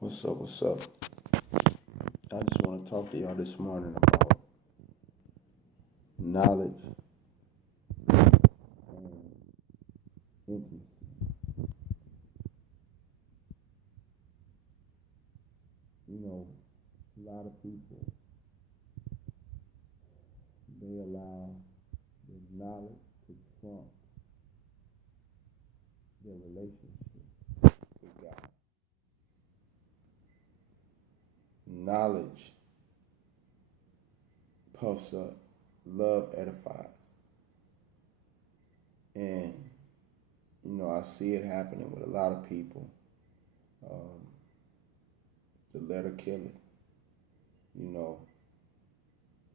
What's up? What's up? I just want to talk to y'all this morning about knowledge and intimacy. You know, a lot of people, they allow their knowledge to trump their relationship with God. Knowledge puffs up, love edifies. And, I see it happening with a lot of people. Um, the letter kill it. You know,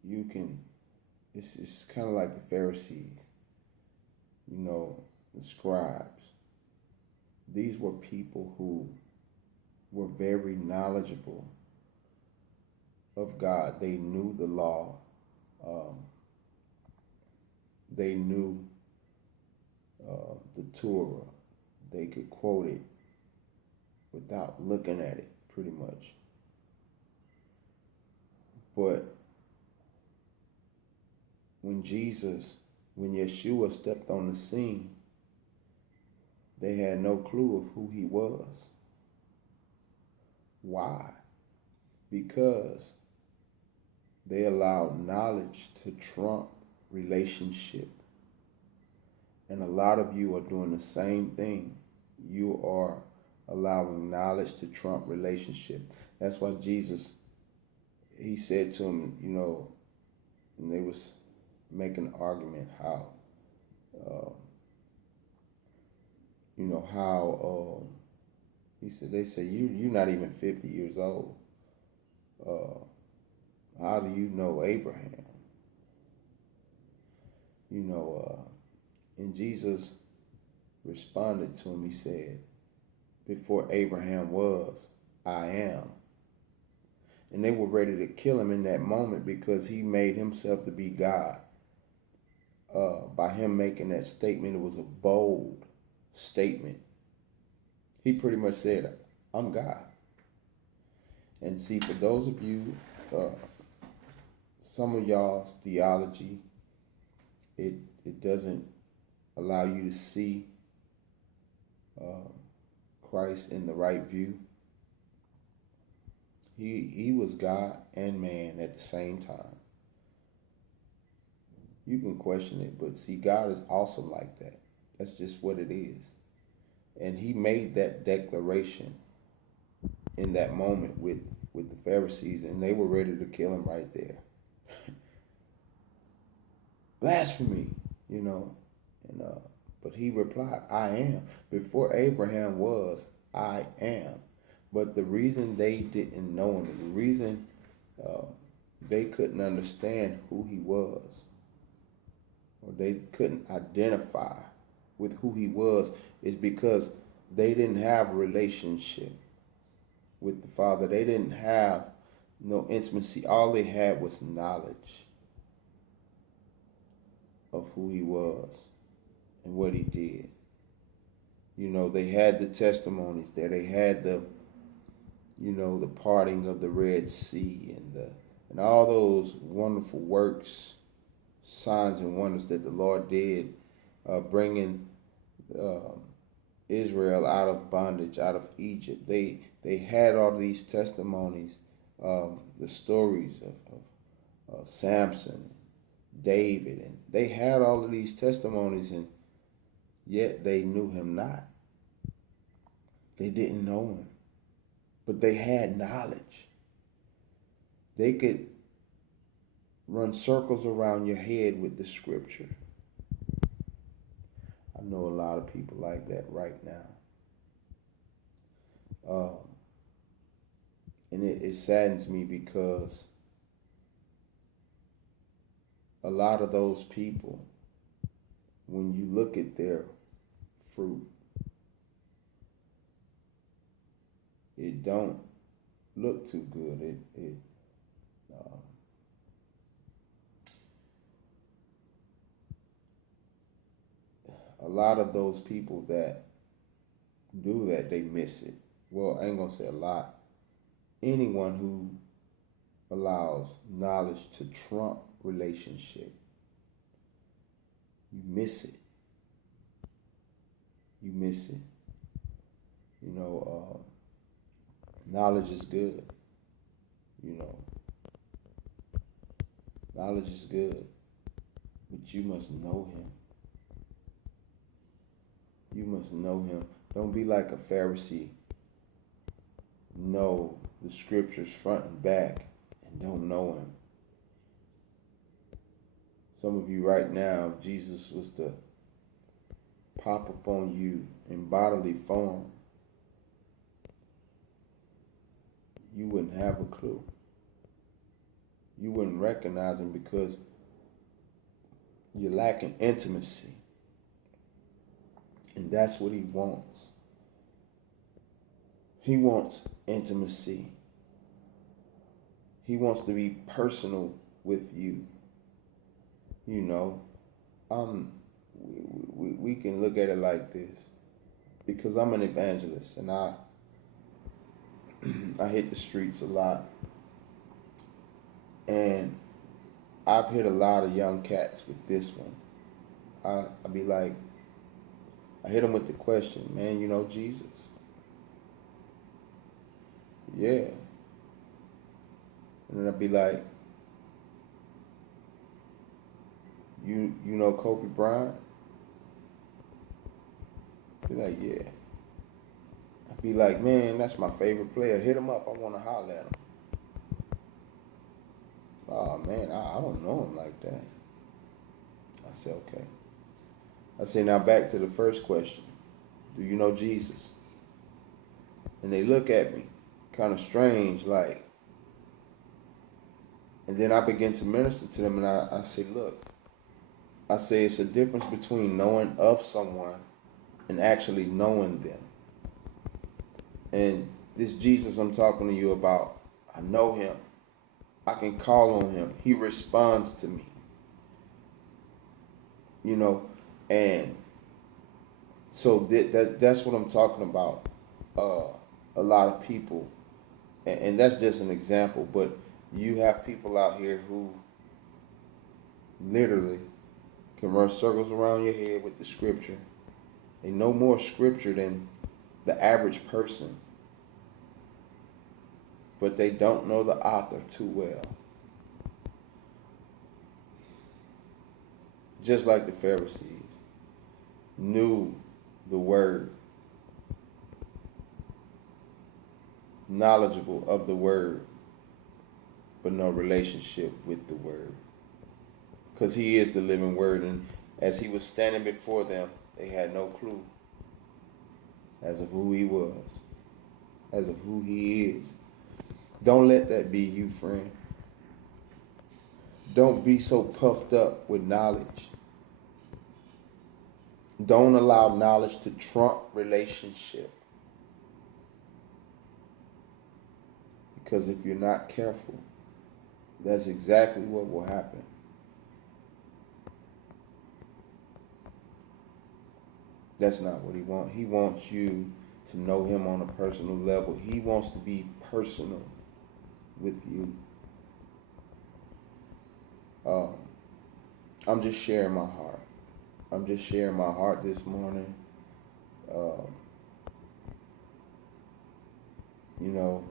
you can, it's kind of like the Pharisees, the scribes. These were people who were very knowledgeable of God. They knew the law. They knew the Torah. They could quote it without looking at it, pretty much. But when Yeshua stepped on the scene, they had no clue of who he was. Why? Because they allowed knowledge to trump relationship. And a lot of you are doing the same thing. You are allowing knowledge to trump relationship. That's why Jesus, he said to him, and they was making an argument how, they said, you're not even 50 years old. How do you know Abraham? And Jesus responded to him. He said, before Abraham was, I am. And they were ready to kill him in that moment because he made himself to be God. By him making that statement, it was a bold statement. He pretty much said, I'm God. And see, for those of you, some of y'all's theology, it doesn't allow you to see Christ in the right view. He was God and man at the same time. You can question it, but see, God is awesome like that. That's just what it is. And he made that declaration in that moment with the Pharisees, and they were ready to kill him right there. Blasphemy, but he replied, I am. Before Abraham was, I am. But the reason they didn't know him, the reason they couldn't understand who he was, or they couldn't identify with who he was, is because they didn't have a relationship with the Father. They didn't have no intimacy. All they had was knowledge of who he was and what he did. They had the testimonies there. They had the parting of the Red Sea and all those wonderful works, signs and wonders that the Lord did, bringing Israel out of bondage, out of Egypt. They had all these testimonies, the stories of Samson, David, and they had all of these testimonies, and yet they knew him not. They didn't know him, but they had knowledge. They could run circles around your head with the scripture. I know a lot of people like that right now. And it saddens me because a lot of those people, when you look at their fruit, it don't look too good. A lot of those people that do that, they miss it. Well, I ain't gonna say a lot. anyone who allows knowledge to trump relationship, you miss it. You miss it. You know, knowledge is good. You know, knowledge is good, but you must know him. You must know him. Don't be like a Pharisee. Know the scriptures front and back and don't know him. Some of you right now, if Jesus was to pop up on you in bodily form, you wouldn't have a clue. You wouldn't recognize him because you're lacking intimacy. And that's what he wants. He wants intimacy. He wants to be personal with you. You know, we can look at it like this. Because I'm an evangelist and I hit the streets a lot. And I've hit a lot of young cats with this one. I be like, I hit them with the question, man, you know Jesus? Yeah. And then I'd be like, you know Kobe Bryant? Be like, yeah. I'd be like, man, that's my favorite player. Hit him up. I want to holler at him. Oh, man, I don't know him like that. I said, okay. I say, now back to the first question. Do you know Jesus? And they look at me kind of strange, like. And then I begin to minister to them, and I say, look. I say it's a difference between knowing of someone and actually knowing them. And this Jesus I'm talking to you about, I know him. I can call on him. He responds to me. You know, and so that's what I'm talking about. A lot of people, and that's just an example, but you have people out here who literally can run circles around your head with the scripture. They know more scripture than the average person, but they don't know the author too well. Just like the Pharisees knew the word, knowledgeable of the word, but no relationship with the word. Because he is the living word, and as he was standing before them, they had no clue as of who he was, as of who he is. Don't let that be you, friend. Don't be so puffed up with knowledge. Don't allow knowledge to trump relationship. Because if you're not careful, that's exactly what will happen. That's not what he wants. He wants you to know him on a personal level. He wants to be personal with you. I'm just sharing my heart. I'm just sharing my heart this morning. You know,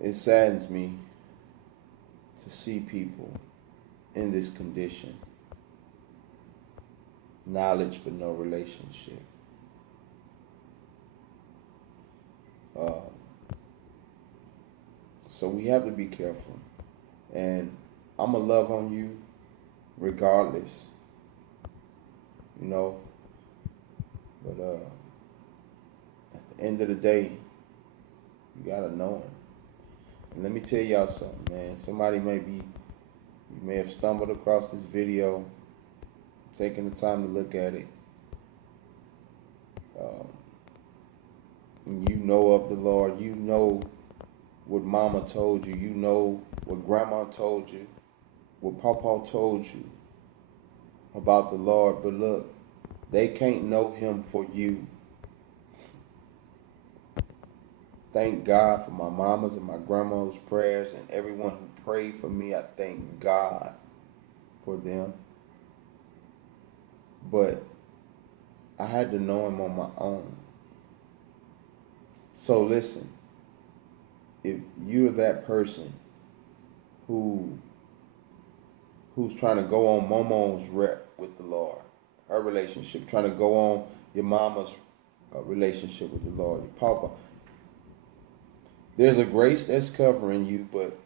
it saddens me to see people in this condition. Knowledge but no relationship. So we have to be careful. And I'm going to love on you regardless. You know. But at the end of the day, you got to know him. And let me tell y'all something, man. You may have stumbled across this video, taking the time to look at it. You know of the Lord. You know what mama told you. You know what grandma told you. What papa told you about the Lord. But look, they can't know him for you. thank God for my mama's and my grandma's prayers and everyone who prayed for me. I thank God for them. But I had to know him on my own. So listen, if you're that person who who's trying to go on Momo's rep with the Lord, her relationship, trying to go on your mama's relationship with the Lord, your papa, there's a grace that's covering you, but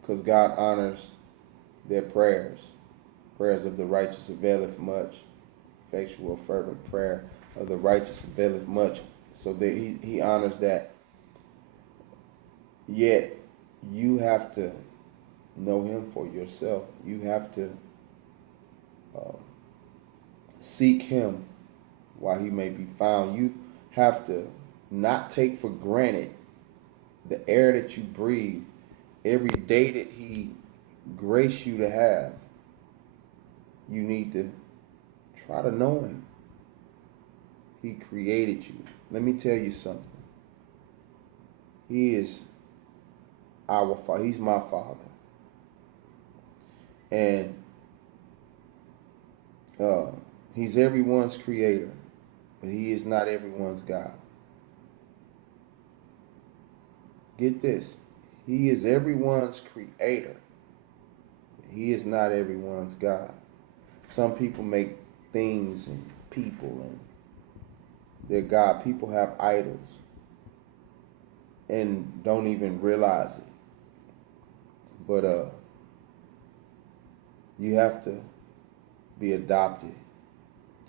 because God honors their prayers, prayers of the righteous availeth much, effectual fervent prayer of the righteous availeth much. So that he honors that. Yet you have to know him for yourself. You have to uh, seek him while he may be found. You have to not take for granted the air that you breathe, every day that he graced you to have. You need to try to know him. He created you. Let me tell you something. He is our Father. He's my Father. And he's everyone's creator, but he is not everyone's God. Get this. He is everyone's creator. He is not everyone's God. Some people make things and people and their God. People have idols and don't even realize it. But you have to be adopted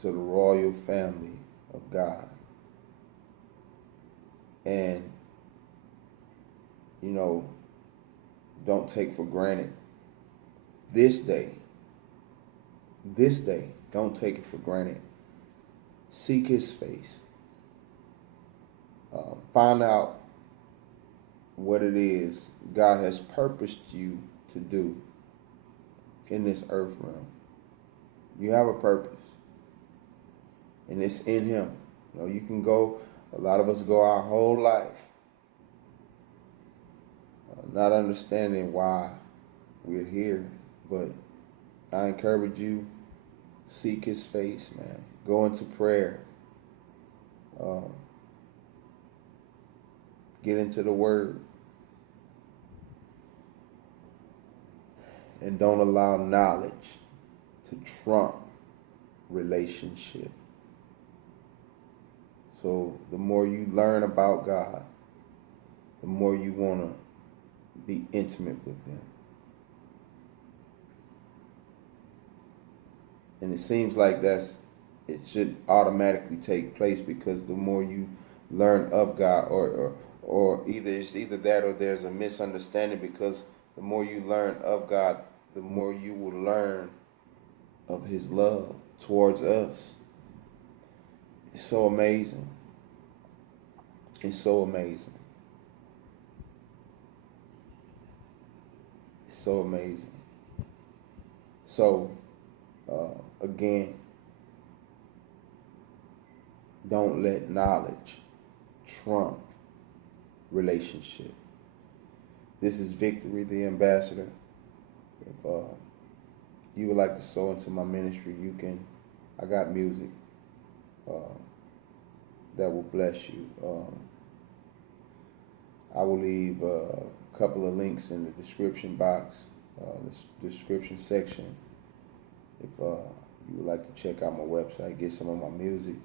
to the royal family of God. And, you know, don't take for granted this day. This day, don't take it for granted. Seek his face. Find out what it is God has purposed you to do in this earth realm. You have a purpose, and it's in him. You know, you can go, a lot of us go our whole life not understanding why we're here, but I encourage you, seek his face, man. Go into prayer. Get into the word. And don't allow knowledge to trump relationship. So the more you learn about God, the more you want to be intimate with him. And it seems like it should automatically take place, because the more you learn of God, or either that or there's a misunderstanding, because the more you learn of God, the more you will learn of his love towards us. It's so amazing. It's so amazing. It's so amazing. So, again, don't let knowledge trump relationship. This is Victory, the ambassador. If you would like to sow into my ministry, you can. I got music that will bless you. I will leave a couple of links in the description box, the description section. If you would like to check out my website, get some of my music.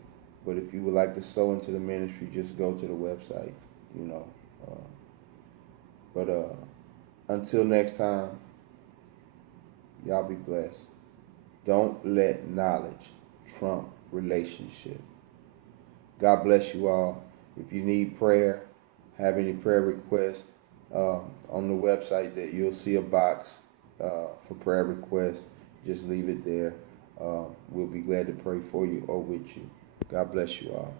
But if you would like to sow into the ministry, just go to the website, you know. But until next time, y'all be blessed. Don't let knowledge trump relationship. God bless you all. If you need prayer, have any prayer requests, on the website that you'll see a box for prayer requests. Just leave it there. We'll be glad to pray for you or with you. God bless you all.